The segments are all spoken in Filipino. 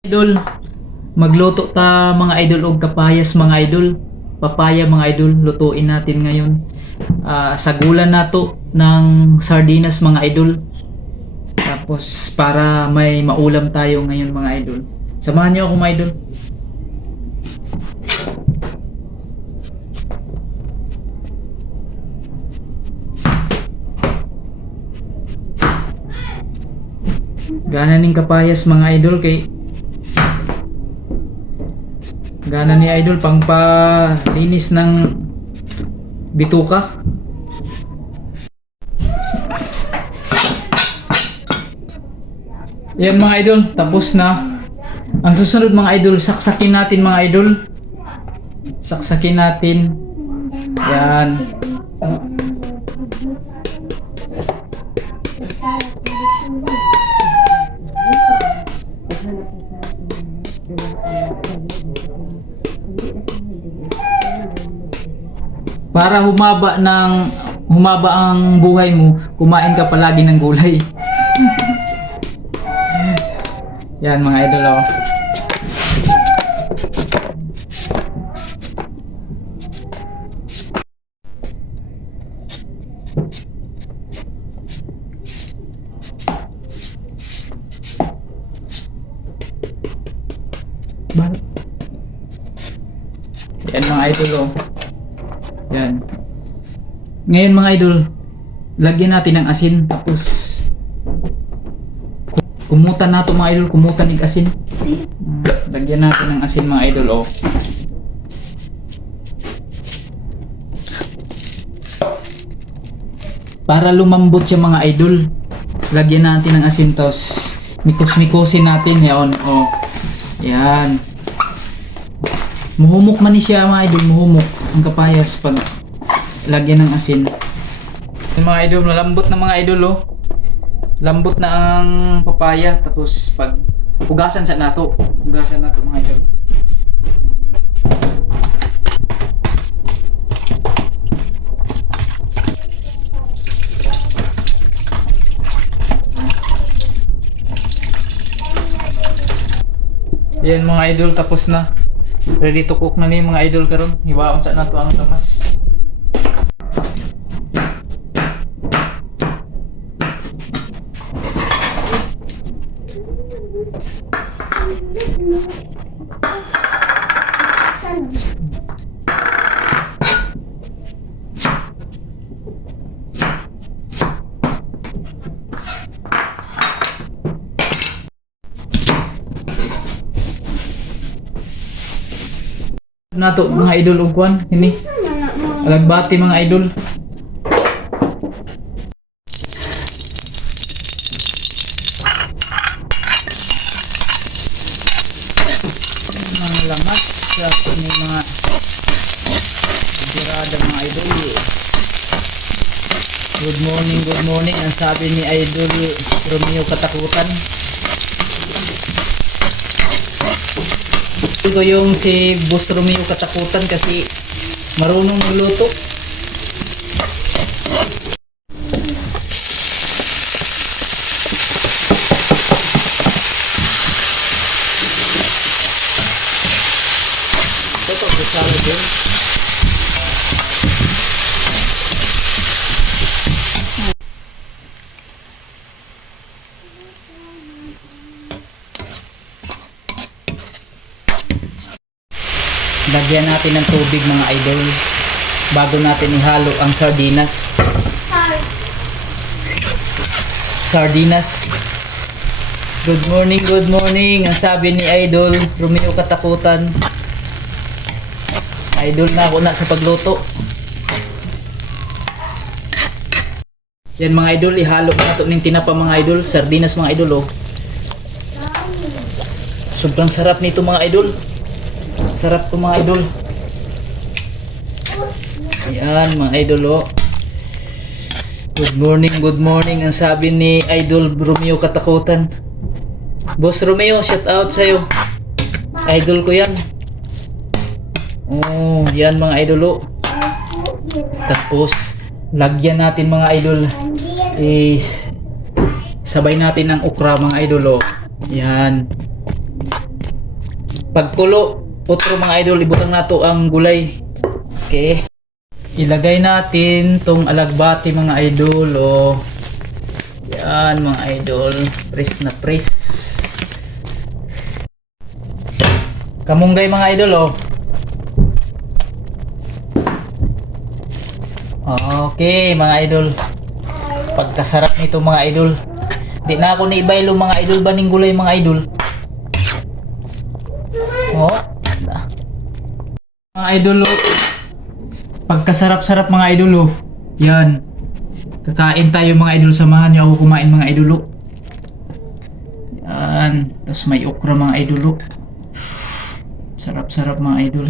Idol, magluto ta mga idol og kapayas mga idol. Papaya mga idol, lutuin natin ngayon. Sagulan nato ng sardinas mga idol. Tapos para may maulam tayo ngayon mga idol. Samahan niyo ako mga idol. Gana ning kapayas mga idol kay gana ni idol pang palinis ng bituka. Yan mga idol, tapos na. Ang susunod mga idol, saksakin natin mga idol. Saksakin natin. Yan. Para humaba ang buhay mo, kumain ka palagi ng gulay. Yan mga idol oh. Yan mga idol oh. Yan. Ngayon mga idol, lagyan natin ng asin tapos kumutan nato mga idol, kumutan ng asin. Lagyan natin ng asin mga idol oh. Para lumambot siya mga idol, lagyan natin ng asin tapos mikos-mikosin natin yan oh. Yan. Muhumok man ni siya mga idol, muhumok ang kapayas pag lagyan ng asin. Yung mga idol, malambot na mga idol oh. Lambot na ang papaya tapos pag hugasan sa nato. Hugasan nato mga idol. Yan mga idol, tapos na. Ready to cook na ni mga idol karon. Hiwaon sa nato ang lamas. Nato mga idol ug kwan ini alagbati mga idol. Mga lamas sa ni mga dirada mga idol. Good morning ang sabi ni idol Romeo Katakutan. Ito yung si Boss Romeo Katakutan kasi marunong magluto. Ito busalo din. Lagyan natin ng tubig mga idol bago natin ihalo ang sardinas. Sardinas. Good morning. Ang sabi ni idol Romeo Katakutan. Idol na ako na sa pagluto. Yan mga idol, ihalo na ito ng tinapa mga idol. Sardinas mga idol oh. Sobrang sarap nito mga idol. Sarap ko mga idol. Ayan mga idol oh. Good morning ang sabi ni idol Romeo Katakutan. Boss Romeo, shout out sa'yo. Idol ko yan. Oh, yan mga idol oh. Tapos lagyan natin mga idol sabay natin ng okra mga idol oh. Yan. Pagkulo, otro mga idol, ibutang nato ang gulay. Okay. Ilagay natin tong alagbati mga idol. Oh. Yan mga idol. Press na press. Kamunggay mga idol oh. Okay mga idol. Pagkasarap nito mga idol. Di na ako naibaylo mga idol baning gulay mga idol. Oh. Mga idol oh. Pagkasarap-sarap mga idol oh. Yan. Kakain tayo mga idol, samahan niyo ako kumain mga idol oh. Yan. Tapos may okra mga idol oh. Sarap-sarap mga idol.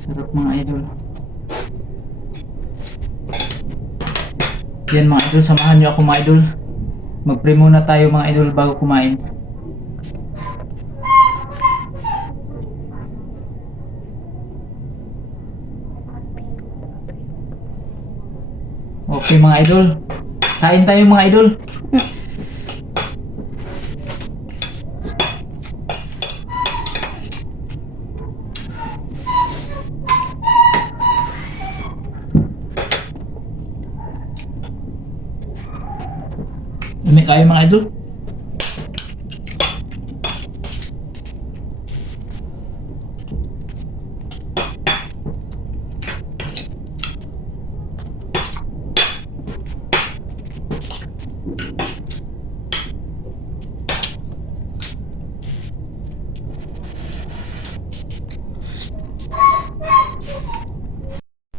Sarap mga idol. Yan mga idol, samahan niyo ako mga idol. Mag-pray muna tayo mga idol bago kumain. Okay mga idol. Kain tayo mga idol. Dami kayo mga idol.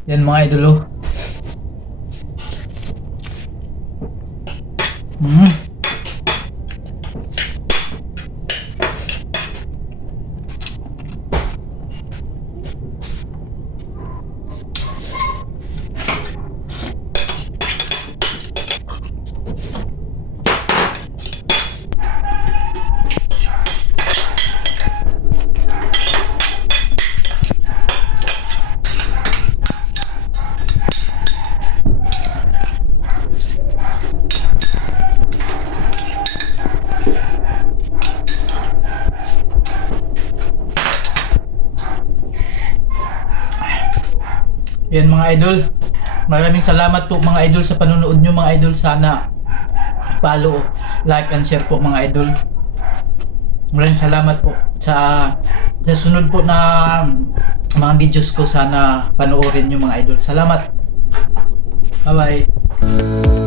Yan mga idol oh. Yan mga idol. Maraming salamat po mga idol sa panonood nyo mga idol. Sana follow, like and share po mga idol. Maraming salamat po sa sunod po na mga videos ko. Sana panoorin nyo mga idol. Salamat. Bye bye.